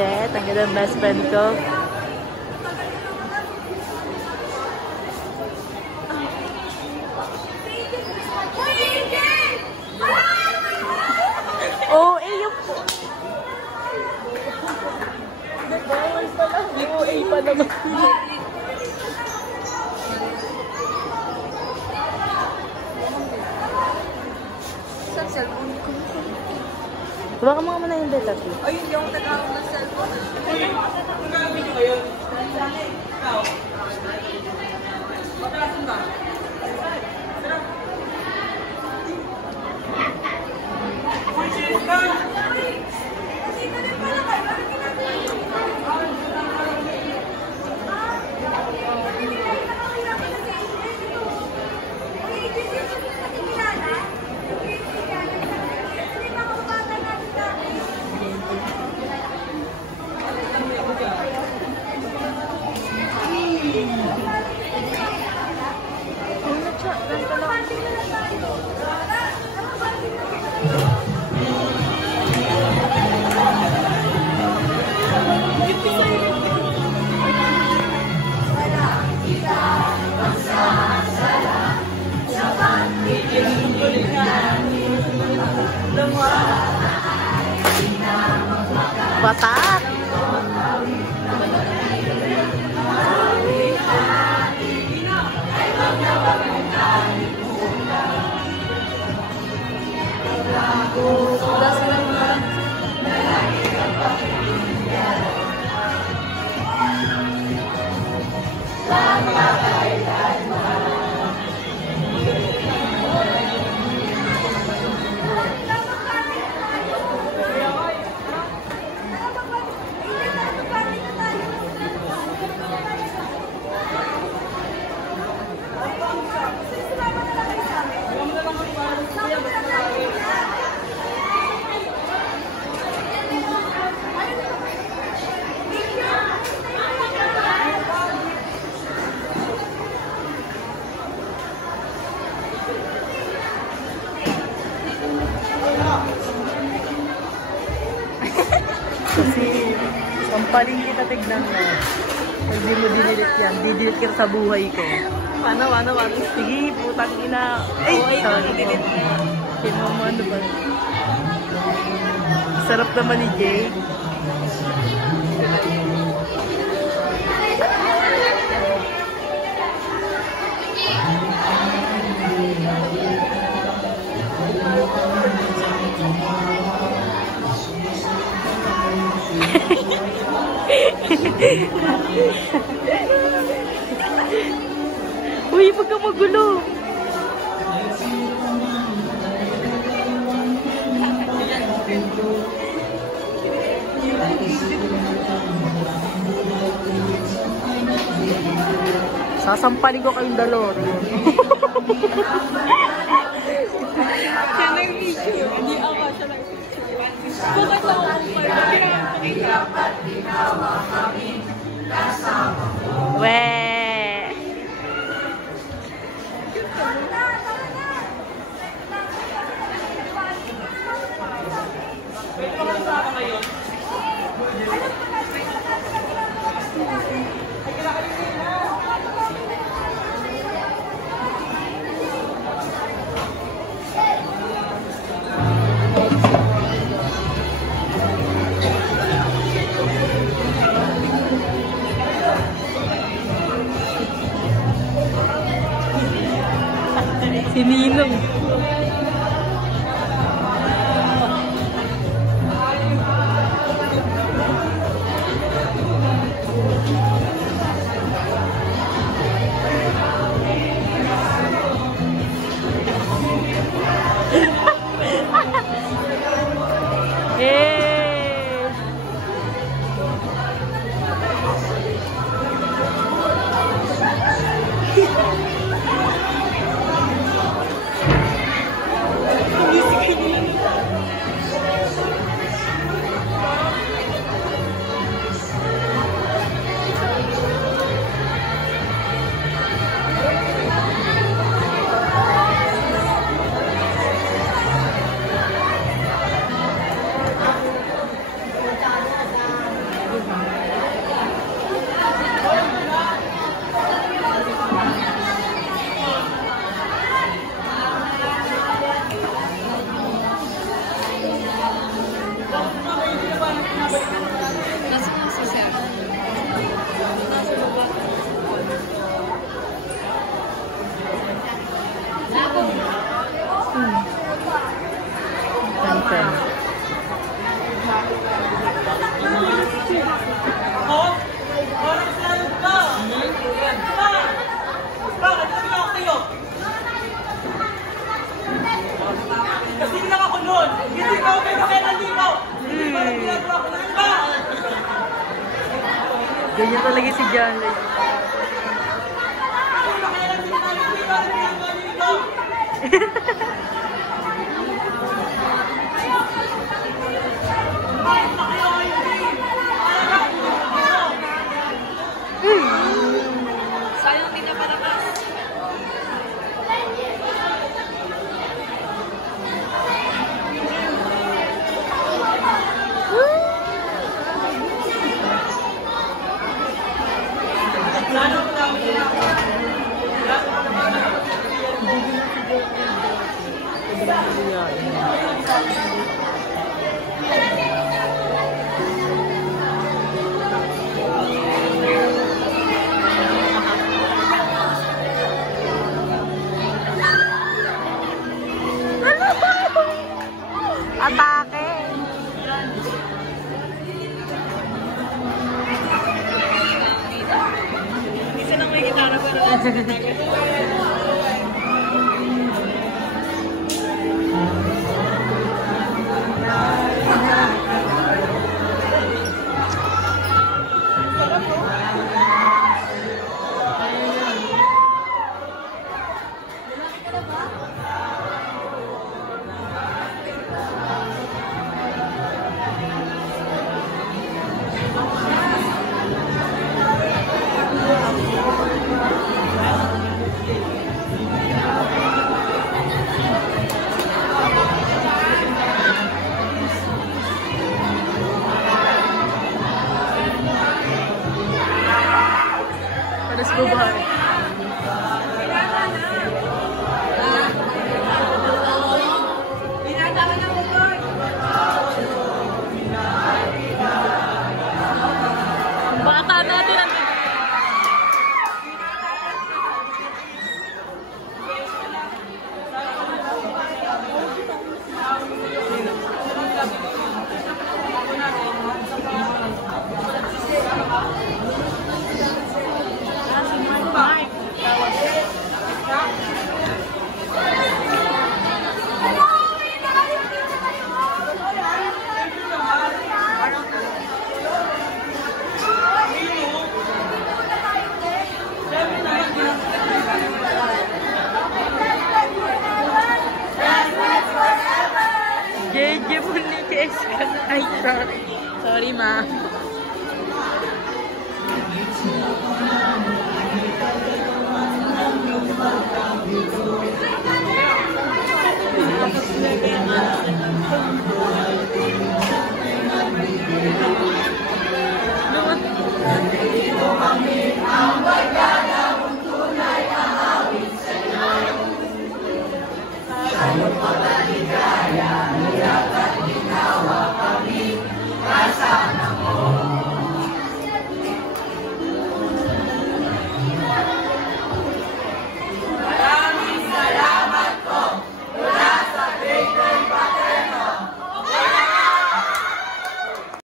Jet. Ang ganda ng best friend ko. Oh, yung po. Bawal pala. OA pa naman. Sa cellphone ko. Baka mga muna yung data ko. Ayun yung nag-aawag ng cellphone. Kung gagawin nyo ngayon, ikaw, matalasin ba? Batak! Kasi, pampaling kita tignan mo. Pag di mo dinilit yan, didilit kita sa buhay ko. Paano? Sige, putang ina. Ay, sorry mo. Kino mo, ano ba? Sarap naman ni Jay. Uy, huwag ka magulo. Sasampalin ko kayong dalawa. Siya ng video. Hindi ako siya ng video. Bakit ako We. Si Ninong. Saan? Ako? Orange lang ba? Bakit? Sabi ako sa'yo. Kasi lang ako noon. Hindi ko may pakialam dito. Hindi ko lang ginagawa ko ng iba. Ganyan talaga si Janlay. Pakialam dito namin. Hindi ko lang ginagawa dito. Bakit na kayo hindi? Sayang din na parakas. Atake! Isa lang may gitara para Panas bubahay. bata natin ang JJ mo ni Jessica. Ay, sorry. Sorry, ma.